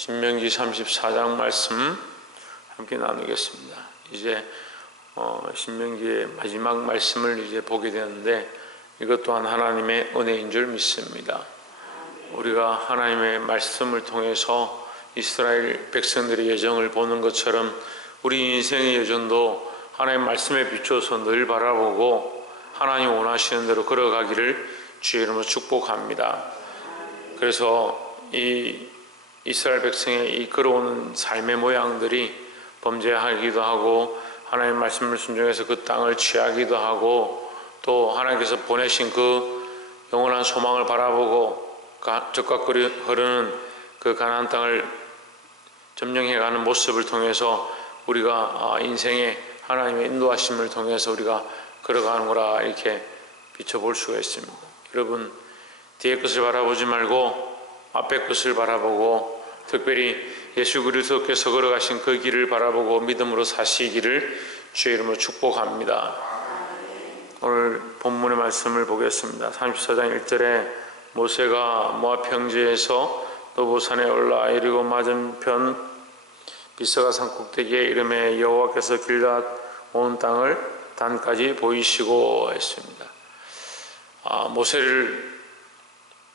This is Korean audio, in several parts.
신명기 34장 말씀 함께 나누겠습니다. 이제 신명기의 마지막 말씀을 이제 보게 되는데 이것 또한 하나님의 은혜인 줄 믿습니다. 우리가 하나님의 말씀을 통해서 이스라엘 백성들의 여정을 보는 것처럼 우리 인생의 여정도 하나님의 말씀에 비추어서 늘 바라보고 하나님 원하시는 대로 걸어가기를 주의 이름으로 축복합니다. 그래서 이 이스라엘 백성의 이 걸어오는 삶의 모양들이 범죄하기도 하고 하나님의 말씀을 순종해서 그 땅을 취하기도 하고 또 하나님께서 보내신 그 영원한 소망을 바라보고 적과 흐르는 그 가나안 땅을 점령해가는 모습을 통해서 우리가 인생의 하나님의 인도하심을 통해서 우리가 걸어가는 거라 이렇게 비춰볼 수가 있습니다. 여러분, 뒤에 것을 바라보지 말고 앞에 것을 바라보고 특별히 예수 그리스도께서 걸어가신 그 길을 바라보고 믿음으로 사시기를 주의 이름으로 축복합니다. 오늘 본문의 말씀을 보겠습니다. 34장 1절에 모세가 모압 평지에서 노보산에 올라 예리고 맞은편 비스가 산 꼭대기에 이름에 여호와께서 길앗 온 땅을 단까지 보이시고 했습니다. 모세를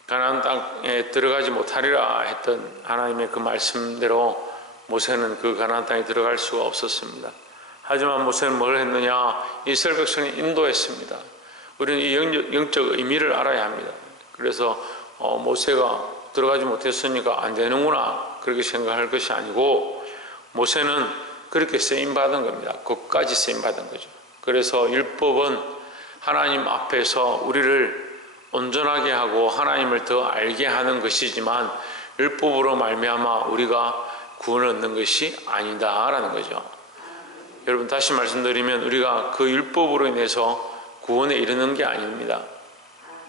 가나안 땅에 들어가지 못하리라 했던 하나님의 그 말씀대로 모세는 그 가나안 땅에 들어갈 수가 없었습니다. 하지만 모세는 뭘 했느냐? 이스라엘 백성을 인도했습니다. 우리는 이 영적 의미를 알아야 합니다. 그래서 모세가 들어가지 못했으니까 안 되는구나 그렇게 생각할 것이 아니고 모세는 그렇게 쓰임받은 겁니다. 그것까지 쓰임받은 거죠. 그래서 율법은 하나님 앞에서 우리를 온전하게 하고 하나님을 더 알게 하는 것이지만 율법으로 말미암아 우리가 구원을 얻는 것이 아니다라는 거죠. 여러분, 다시 말씀드리면 우리가 그 율법으로 인해서 구원에 이르는 게 아닙니다.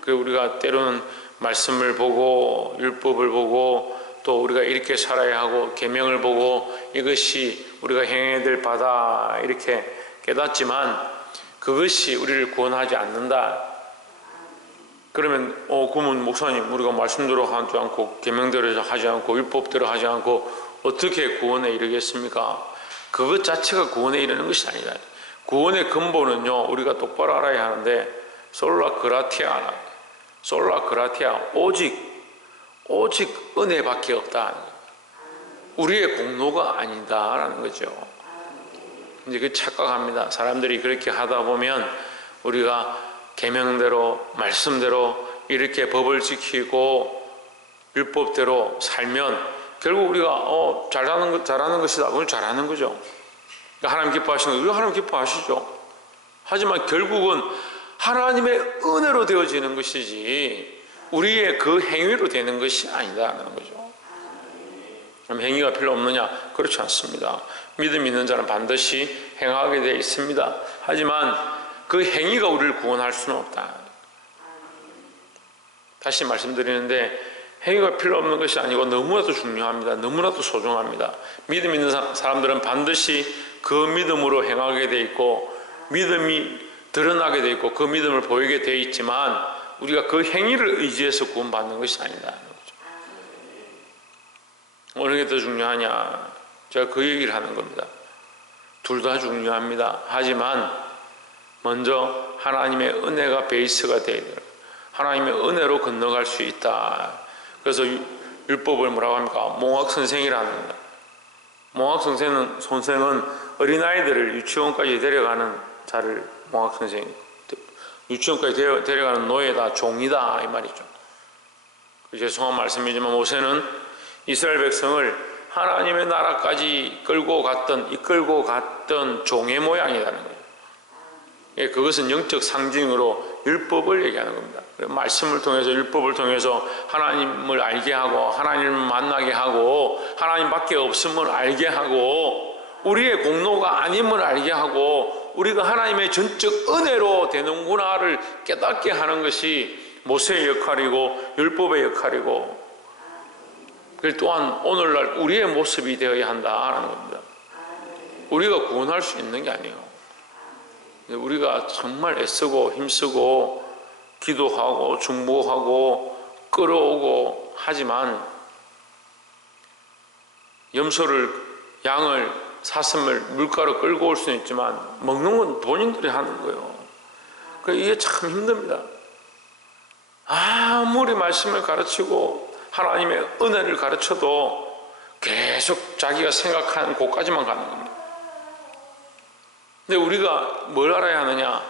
그리고 우리가 때로는 말씀을 보고 율법을 보고 또 우리가 이렇게 살아야 하고 계명을 보고 이것이 우리가 행해야 될 바다 이렇게 깨닫지만 그것이 우리를 구원하지 않는다. 그러면 그러면 목사님 우리가 말씀대로 하지 않고 계명대로 하지 않고 율법대로 하지 않고 어떻게 구원에 이르겠습니까? 그것 자체가 구원에 이르는 것이 아니다. 구원의 근본은요 우리가 똑바로 알아야 하는데 솔라 그라티아 오직 은혜밖에 없다. 우리의 공로가 아니다라는 거죠. 이제 그 착각합니다. 사람들이 그렇게 하다 보면 우리가 계명대로 말씀대로 이렇게 법을 지키고 율법대로 살면 결국 우리가 잘하는 것이다. 그걸 잘하는 거죠. 그러니까 하나님 기뻐하시는 거예요. 하나님 기뻐하시죠. 하지만 결국은 하나님의 은혜로 되어지는 것이지 우리의 그 행위로 되는 것이 아니다라는 거죠. 그럼 행위가 필요 없느냐? 그렇지 않습니다. 믿음 있는 자는 반드시 행하게 되어 있습니다. 하지만 그 행위가 우리를 구원할 수는 없다. 다시 말씀드리는데 행위가 필요 없는 것이 아니고 너무나도 중요합니다. 너무나도 소중합니다. 믿음 있는 사람들은 반드시 그 믿음으로 행하게 돼 있고 믿음이 드러나게 돼 있고 그 믿음을 보이게 돼 있지만 우리가 그 행위를 의지해서 구원받는 것이 아니다. 어느 게 더 중요하냐? 제가 그 얘기를 하는 겁니다. 둘 다 중요합니다. 하지만 먼저 하나님의 은혜가 베이스가 되어야 돼요. 하나님의 은혜로 건너갈 수 있다. 그래서 율법을 뭐라고 합니까? 몽학선생이라는 겁니다. 몽학선생은 어린아이들을 유치원까지 데려가는 자를 몽학선생, 유치원까지 데려가는 노예다, 종이다 이 말이죠. 죄송한 말씀이지만 모세는 이스라엘 백성을 하나님의 나라까지 이끌고 갔던 종의 모양이라는 거예요. 그것은 영적 상징으로 율법을 얘기하는 겁니다. 말씀을 통해서 율법을 통해서 하나님을 알게 하고 하나님을 만나게 하고 하나님밖에 없음을 알게 하고 우리의 공로가 아님을 알게 하고 우리가 하나님의 전적 은혜로 되는구나를 깨닫게 하는 것이 모세의 역할이고 율법의 역할이고 그 또한 오늘날 우리의 모습이 되어야 한다는 겁니다. 우리가 구원할 수 있는 게 아니에요. 우리가 정말 애쓰고 힘쓰고 기도하고 중보하고 끌어오고 하지만 염소를, 양을, 사슴을 물가로 끌고 올 수는 있지만 먹는 건 본인들이 하는 거예요. 이게 참 힘듭니다. 아무리 말씀을 가르치고 하나님의 은혜를 가르쳐도 계속 자기가 생각하는 곳까지만 가는 겁니다. 근데 우리가 뭘 알아야 하느냐?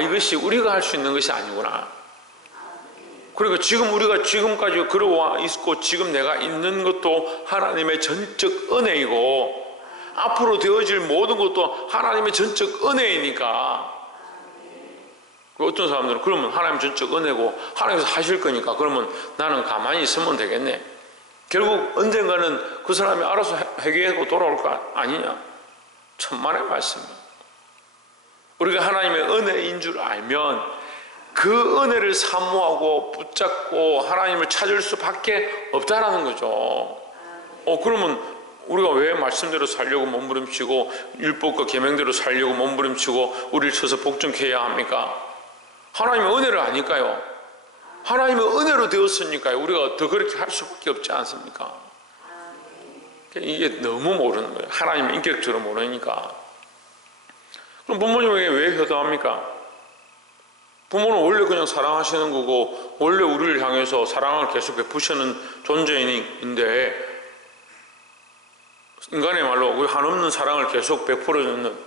이것이 우리가 할 수 있는 것이 아니구나. 그러니까 지금 우리가 지금까지 걸어와 있고 지금 내가 있는 것도 하나님의 전적 은혜이고 앞으로 되어질 모든 것도 하나님의 전적 은혜이니까. 어떤 사람들은 그러면 하나님 전적 은혜고 하나님께서 하실 거니까 그러면 나는 가만히 있으면 되겠네. 결국 언젠가는 그 사람이 알아서 회개하고 돌아올 거 아니냐. 천만의 말씀입니다. 우리가 하나님의 은혜인 줄 알면 그 은혜를 사모하고 붙잡고 하나님을 찾을 수밖에 없다라는 거죠. 그러면 우리가 왜 말씀대로 살려고 몸부림치고 율법과 계명대로 살려고 몸부림치고 우리를 쳐서 복종케 해야 합니까? 하나님의 은혜를 아니까요. 하나님의 은혜로 되었으니까요. 우리가 더 그렇게 할 수밖에 없지 않습니까? 이게 너무 모르는 거예요. 하나님의 인격적으로 모르니까. 그럼 부모님에게 왜 효도합니까? 부모는 원래 그냥 사랑하시는 거고 원래 우리를 향해서 사랑을 계속 베푸시는 존재인데 인간의 말로 우리 한없는 사랑을 계속 베풀어주는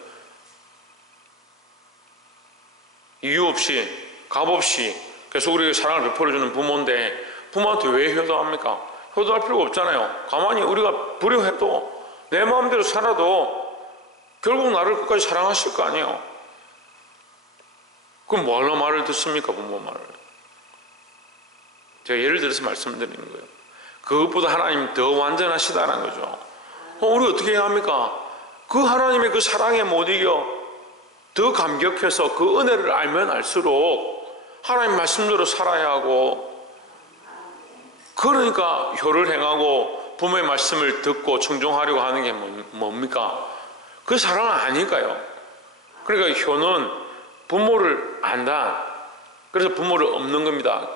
이유 없이 값없이 계속 우리에게 사랑을 베풀어주는 부모인데 부모한테 왜 효도합니까? 효도할 필요가 없잖아요. 가만히 우리가 불효해도 내 마음대로 살아도 결국 나를 끝까지 사랑하실 거 아니에요. 그럼 뭐하러 말을 듣습니까? 부모 말을. 제가 예를 들어서 말씀드리는 거예요. 그것보다 하나님 더 완전하시다는 거죠. 우리 어떻게 해야 합니까? 그 하나님의 그 사랑에 못 이겨 더 감격해서 그 은혜를 알면 알수록 하나님 말씀대로 살아야 하고, 그러니까 효를 행하고 부모의 말씀을 듣고 청종하려고 하는 게 뭡니까? 그 사랑은 아닐까요? 그러니까 효는 부모를 안다. 그래서 부모를 없는 겁니다.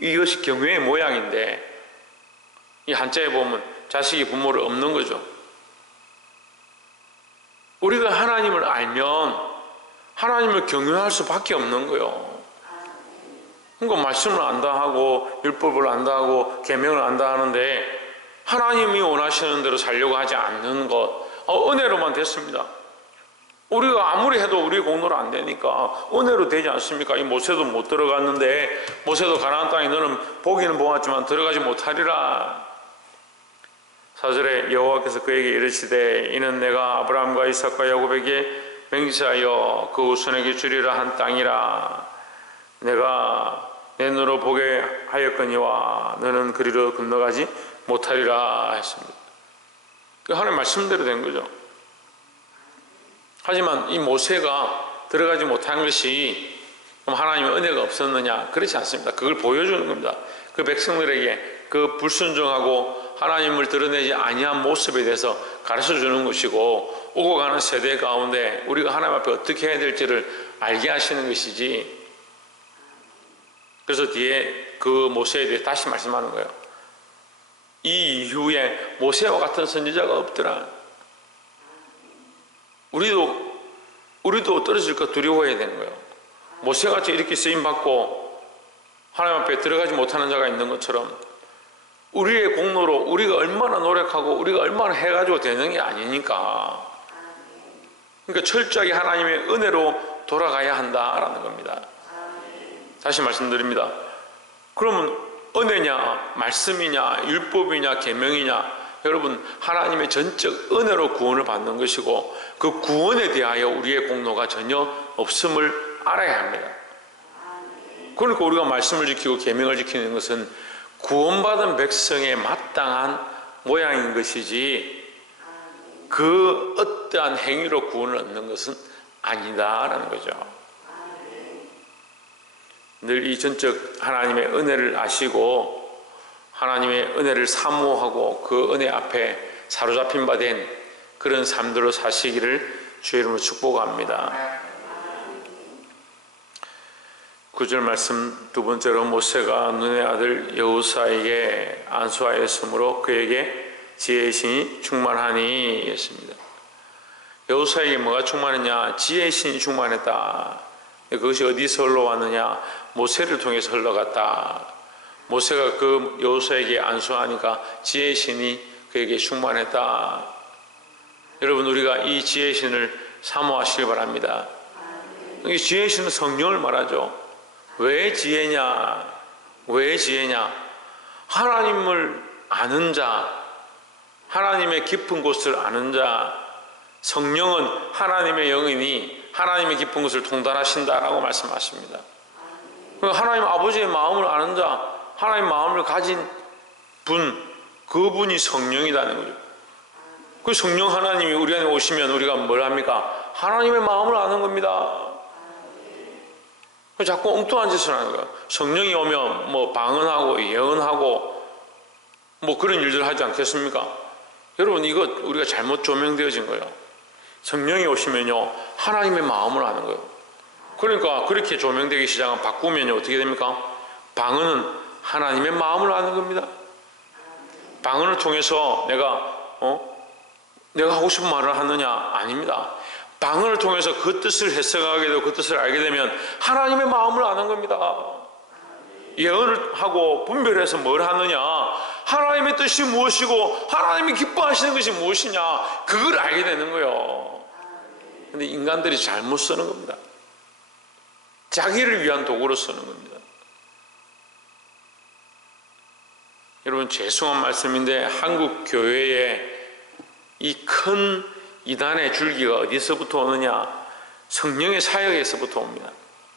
이것이 경외의 모양인데 이 한자에 보면 자식이 부모를 없는 거죠. 우리가 하나님을 알면 하나님을 경외할 수밖에 없는 거예요. 그러니까 말씀을 안다 하고 율법을 안다 하고 계명을 안다 하는데 하나님이 원하시는 대로 살려고 하지 않는 것, 은혜로만 됐습니다. 우리가 아무리 해도 우리의 공로로 안 되니까 은혜로 되지 않습니까? 이 모세도 못 들어갔는데 모세도 가나안 땅에 너는 보기는 보았지만 들어가지 못하리라. 4절에 여호와께서 그에게 이르시되 이는 내가 아브라함과 이삭과 야곱에게 맹세하여 그 후손에게 주리라 한 땅이라. 내가 내 눈으로 보게 하였거니와 너는 그리로 건너가지 못하리라 했습니다. 하나님 말씀대로 된 거죠. 하지만 이 모세가 들어가지 못한 것이 그럼 하나님의 은혜가 없었느냐? 그렇지 않습니다. 그걸 보여주는 겁니다. 그 백성들에게 그 불순종하고 하나님을 드러내지 아니한 모습에 대해서 가르쳐주는 것이고 오고 가는 세대 가운데 우리가 하나님 앞에 어떻게 해야 될지를 알게 하시는 것이지. 그래서 뒤에 그 모세에 대해 다시 말씀하는 거예요. 이 이후에 모세와 같은 선지자가 없더라. 우리도 떨어질까 두려워해야 되는 거예요. 모세같이 이렇게 쓰임받고 하나님 앞에 들어가지 못하는 자가 있는 것처럼 우리의 공로로 우리가 얼마나 노력하고 우리가 얼마나 해가지고 되는 게 아니니까. 그러니까 철저하게 하나님의 은혜로 돌아가야 한다라는 겁니다. 다시 말씀드립니다. 그러면 은혜냐 말씀이냐 율법이냐 계명이냐, 여러분 하나님의 전적 은혜로 구원을 받는 것이고 그 구원에 대하여 우리의 공로가 전혀 없음을 알아야 합니다. 그러니까 우리가 말씀을 지키고 계명을 지키는 것은 구원받은 백성의 마땅한 모양인 것이지 그 어떠한 행위로 구원을 얻는 것은 아니다라는 거죠. 늘 이 전적 하나님의 은혜를 아시고 하나님의 은혜를 사모하고 그 은혜 앞에 사로잡힌 바 된 그런 삶들로 사시기를 주의 이름으로 축복합니다. 9절 말씀 두 번째로 모세가 눈의 아들 여호수아에게 안수하였으므로 그에게 지혜의 신이 충만하니 했습니다. 여호수아에게 뭐가 충만했냐? 지혜의 신이 충만했다. 그것이 어디서 흘러왔느냐? 모세를 통해서 흘러갔다. 모세가 그 여호수아에게 안수하니까 지혜의 신이 그에게 충만했다. 여러분, 우리가 이 지혜의 신을 사모하시기 바랍니다. 이 지혜의 신은 성령을 말하죠. 왜 지혜냐? 왜 지혜냐? 하나님을 아는 자, 하나님의 깊은 곳을 아는 자, 성령은 하나님의 영이니 하나님의 깊은 곳을 통달하신다라고 말씀하십니다. 하나님 아버지의 마음을 아는 자, 하나님의 마음을 가진 분, 그분이 성령이라는 거죠. 그 성령 하나님이 우리 안에 오시면 우리가 뭘 합니까? 하나님의 마음을 아는 겁니다. 자꾸 엉뚱한 짓을 하는 거예요. 성령이 오면 뭐 방언하고 예언하고 뭐 그런 일들 하지 않겠습니까? 여러분, 이거 우리가 잘못 조명되어진 거예요. 성령이 오시면요, 하나님의 마음을 아는 거예요. 그러니까 그렇게 조명되기 시작하면 바꾸면요, 어떻게 됩니까? 방언은 하나님의 마음을 아는 겁니다. 방언을 통해서 내가 하고 싶은 말을 하느냐? 아닙니다. 방언을 통해서 그 뜻을 해석하게 되고 그 뜻을 알게 되면 하나님의 마음을 아는 겁니다. 예언을 하고 분별해서 뭘 하느냐? 하나님의 뜻이 무엇이고 하나님이 기뻐하시는 것이 무엇이냐? 그걸 알게 되는 거예요. 근데 인간들이 잘못 쓰는 겁니다. 자기를 위한 도구로 쓰는 겁니다. 여러분, 죄송한 말씀인데 한국 교회에 이 큰 이단의 줄기가 어디서부터 오느냐? 성령의 사역에서부터 옵니다.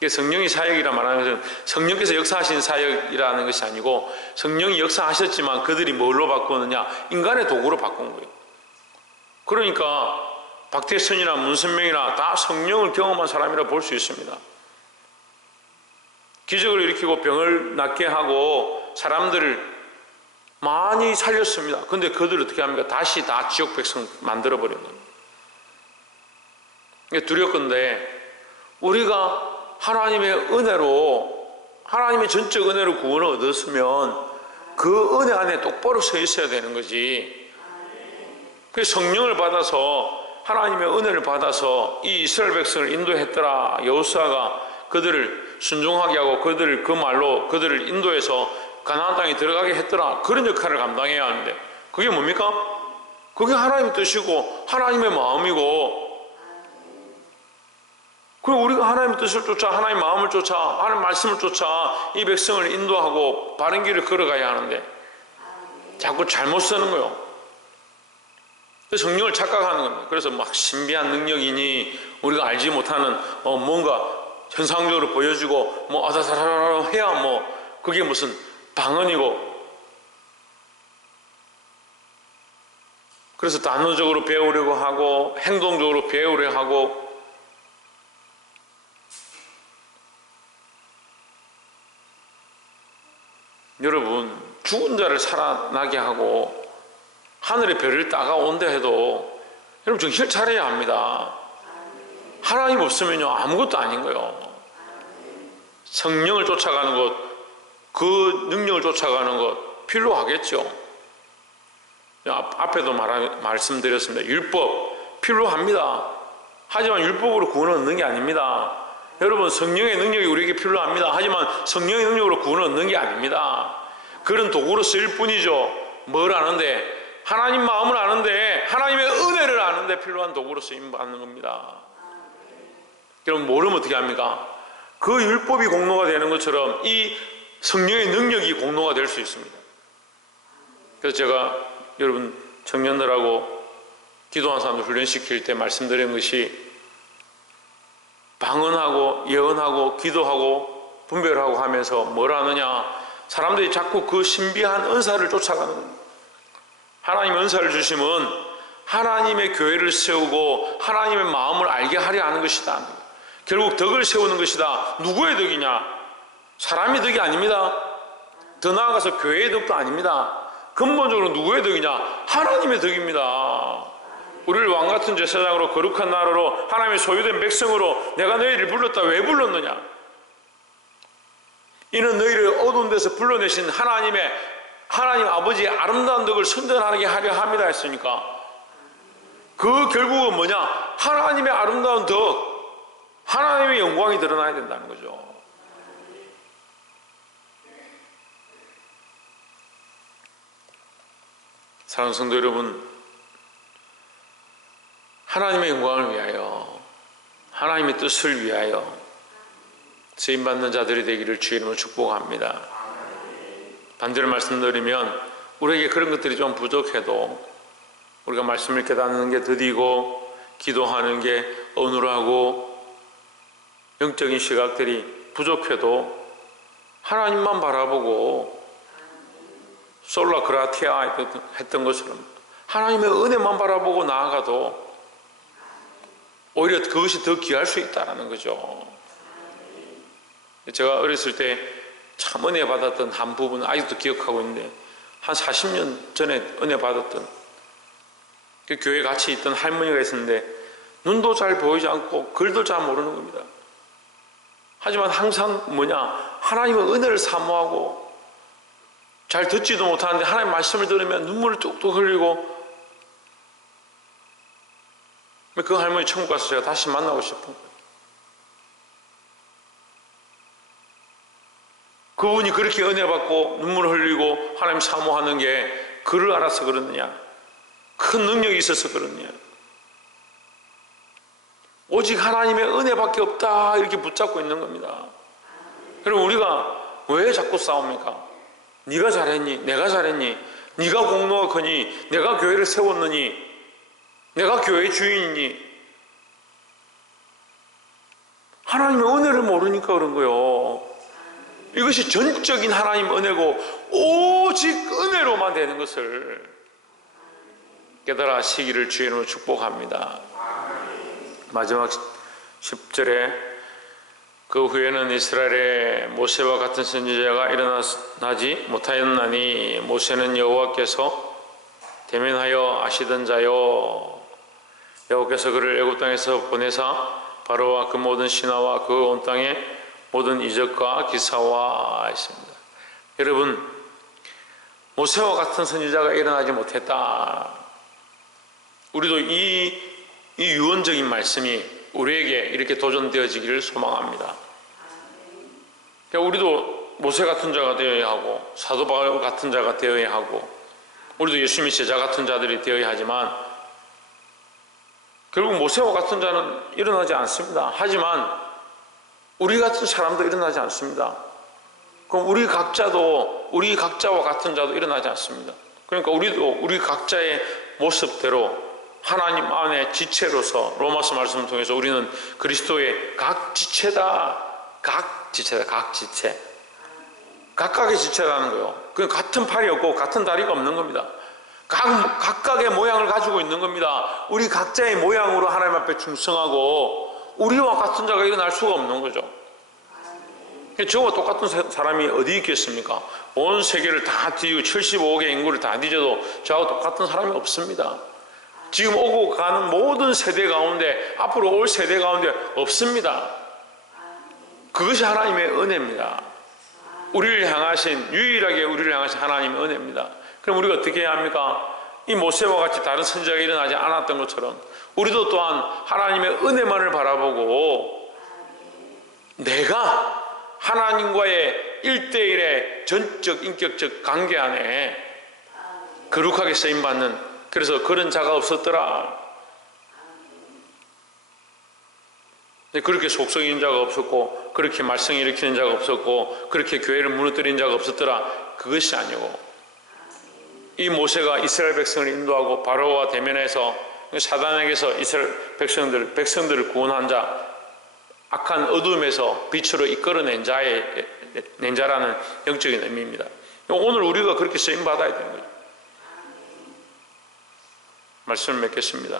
성령의 사역이라 말하는 것은 성령께서 역사하신 사역이라는 것이 아니고, 성령이 역사하셨지만 그들이 뭘로 바꾸느냐? 인간의 도구로 바꾼 거예요. 그러니까 박태선이나 문선명이나 다 성령을 경험한 사람이라 볼 수 있습니다. 기적을 일으키고 병을 낫게 하고 사람들을 많이 살렸습니다. 근데 그들을 어떻게 합니까? 다시 다 지옥 백성 만들어버린 겁니다. 두렵건데 우리가 하나님의 은혜로, 하나님의 전적 은혜로 구원을 얻었으면 그 은혜 안에 똑바로 서 있어야 되는 거지. 그래서 성령을 받아서, 하나님의 은혜를 받아서 이 이스라엘 백성을 인도했더라. 여호수아가 그들을 순종하게 하고 그들을 그 말로 그들을 인도해서 가나안 땅에 들어가게 했더라. 그런 역할을 감당해야 하는데 그게 뭡니까? 그게 하나님의 뜻이고 하나님의 마음이고, 그리고 우리가 하나님의 뜻을 쫓아, 하나님의 마음을 쫓아, 하나님의 말씀을 쫓아 이 백성을 인도하고 바른 길을 걸어가야 하는데 자꾸 잘못 쓰는 거예요. 성령을 착각하는 겁니다. 그래서 막 신비한 능력이니 우리가 알지 못하는 뭔가 현상적으로 보여주고 뭐 아다다다다 해야 뭐 그게 무슨 방언이고, 그래서 단어적으로 배우려고 하고 행동적으로 배우려 하고, 여러분, 죽은 자를 살아나게 하고 하늘의 별을 따가온다 해도 여러분 정신을 차려야 합니다. 하나님 없으면요 아무것도 아닌 거예요. 성령을 쫓아가는 것, 그 능력을 쫓아가는 것 필요하겠죠. 앞에도 말씀드렸습니다. 율법 필요합니다. 하지만 율법으로 구원을 얻는 게 아닙니다. 여러분, 성령의 능력이 우리에게 필요합니다. 하지만 성령의 능력으로 구원을 얻는 게 아닙니다. 그런 도구로 쓰일 뿐이죠. 뭘 아는데? 하나님 마음을 아는데, 하나님의 은혜를 아는데 필요한 도구로 쓰임받는 겁니다. 그럼 모르면 어떻게 합니까? 그 율법이 공로가 되는 것처럼 이 성령의 능력이 공로가 될 수 있습니다. 그래서 제가 여러분 청년들하고 기도하는 사람들 훈련시킬 때 말씀드린 것이, 방언하고 예언하고 기도하고 분별하고 하면서 뭘 하느냐? 사람들이 자꾸 그 신비한 은사를 쫓아가는 겁니다. 하나님의 은사를 주시면 하나님의 교회를 세우고 하나님의 마음을 알게 하려 하는 것이다. 결국 덕을 세우는 것이다. 누구의 덕이냐? 사람의 덕이 아닙니다. 더 나아가서 교회의 덕도 아닙니다. 근본적으로 누구의 덕이냐? 하나님의 덕입니다. 우리를 왕같은 제사장으로 거룩한 나라로 하나님의 소유된 백성으로 내가 너희를 불렀다. 왜 불렀느냐? 이는 너희를 어두운 데서 불러내신 하나님의 하나님 아버지의 아름다운 덕을 선전하게 하려 합니다 했으니까 그 결국은 뭐냐? 하나님의 아름다운 덕, 하나님의 영광이 드러나야 된다는 거죠. 사랑하는 성도 여러분, 하나님의 영광을 위하여, 하나님의 뜻을 위하여 쓰임받는 자들이 되기를 주의 이름으로 축복합니다. 반대로 말씀드리면 우리에게 그런 것들이 좀 부족해도 우리가 말씀을 깨닫는 게 더디고 기도하는 게 어눌하고 영적인 시각들이 부족해도 하나님만 바라보고 솔라 그라티아 했던 것처럼 하나님의 은혜만 바라보고 나아가도 오히려 그것이 더 귀할 수 있다는 거죠. 제가 어렸을 때 참 은혜 받았던 한 부분 아직도 기억하고 있는데, 한 40년 전에 은혜 받았던 그 교회에 같이 있던 할머니가 있었는데 눈도 잘 보이지 않고 글도 잘 모르는 겁니다. 하지만 항상 뭐냐, 하나님의 은혜를 사모하고 잘 듣지도 못하는데 하나님 말씀을 들으면 눈물을 뚝뚝 흘리고, 그 할머니 천국 가서 제가 다시 만나고 싶은 거예요. 그분이 그렇게 은혜 받고 눈물 흘리고 하나님 사모하는 게 그를 알아서 그러느냐, 큰 능력이 있어서 그러느냐, 오직 하나님의 은혜밖에 없다 이렇게 붙잡고 있는 겁니다. 그럼 우리가 왜 자꾸 싸웁니까? 네가 잘했니? 내가 잘했니? 네가 공로가 크니? 내가 교회를 세웠느니? 내가 교회의 주인이니? 하나님의 은혜를 모르니까 그런 거예요. 이것이 전적인 하나님 은혜고 오직 은혜로만 되는 것을 깨달으시기를 주의 이름으로 축복합니다. 마지막 10절에 그 후에는 이스라엘에 모세와 같은 선지자가 일어나지 못하였나니 모세는 여호와께서 대면하여 아시던 자요, 여호와께서 그를 애굽 땅에서 보내사 바로와 그 모든 신하와 그 온 땅의 모든 이적과 기사와 있습니다. 여러분, 모세와 같은 선지자가 일어나지 못했다. 우리도 이 유언적인 말씀이 우리에게 이렇게 도전되어지기를 소망합니다. 그러니까 우리도 모세 같은 자가 되어야 하고 사도 바울 같은 자가 되어야 하고 우리도 예수님의 제자 같은 자들이 되어야 하지만 결국 모세와 같은 자는 일어나지 않습니다. 하지만 우리 같은 사람도 일어나지 않습니다. 그럼 우리 각자와 같은 자도 일어나지 않습니다. 그러니까 우리도 우리 각자의 모습대로 하나님 안에 지체로서 로마서 말씀을 통해서 우리는 그리스도의 각 지체다. 각 지체. 각각의 지체라는 거예요. 그 같은 팔이 없고 같은 다리가 없는 겁니다. 각각의 모양을 가지고 있는 겁니다. 우리 각자의 모양으로 하나님 앞에 충성하고 우리와 같은 자가 일어날 수가 없는 거죠. 저와 똑같은 사람이 어디 있겠습니까? 온 세계를 다 뒤지고 75억의 인구를 다 뒤져도 저하고 똑같은 사람이 없습니다. 지금 오고 가는 모든 세대 가운데, 앞으로 올 세대 가운데 없습니다. 그것이 하나님의 은혜입니다. 유일하게 우리를 향하신 하나님의 은혜입니다. 그럼 우리가 어떻게 해야 합니까? 이 모세와 같이 다른 선지자가 일어나지 않았던 것처럼 우리도 또한 하나님의 은혜만을 바라보고 내가 하나님과의 1대1의 전적 인격적 관계 안에 거룩하게 쓰임받는, 그래서 그런 자가 없었더라. 그렇게 속성 있는 자가 없었고 그렇게 말썽 일으키는 자가 없었고 그렇게 교회를 무너뜨린 자가 없었더라. 그것이 아니고 이 모세가 이스라엘 백성을 인도하고 바로와 대면해서 사단에게서 이스라엘 백성들을 구원한 자, 악한 어둠에서 빛으로 이끌어낸 자라는 영적인 의미입니다. 오늘 우리가 그렇게 쓰임 받아야 되는 거죠. 말씀을 맺겠습니다.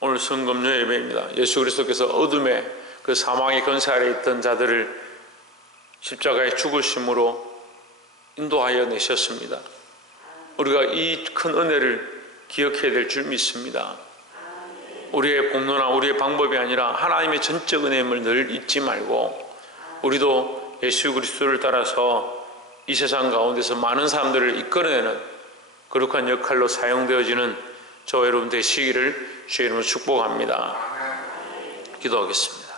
오늘 성금요 예배입니다. 예수 그리스도께서 어둠의 그 사망의 권세 아래 있던 자들을 십자가의 죽으심으로 인도하여 내셨습니다. 우리가 이 큰 은혜를 기억해야 될 줄 믿습니다. 우리의 공로나 우리의 방법이 아니라 하나님의 전적 은혜임을 늘 잊지 말고 우리도 예수 그리스도를 따라서 이 세상 가운데서 많은 사람들을 이끌어내는 거룩한 역할로 사용되어지는 저와 여러분 되시기를 주의 이름으로 축복합니다. 기도하겠습니다.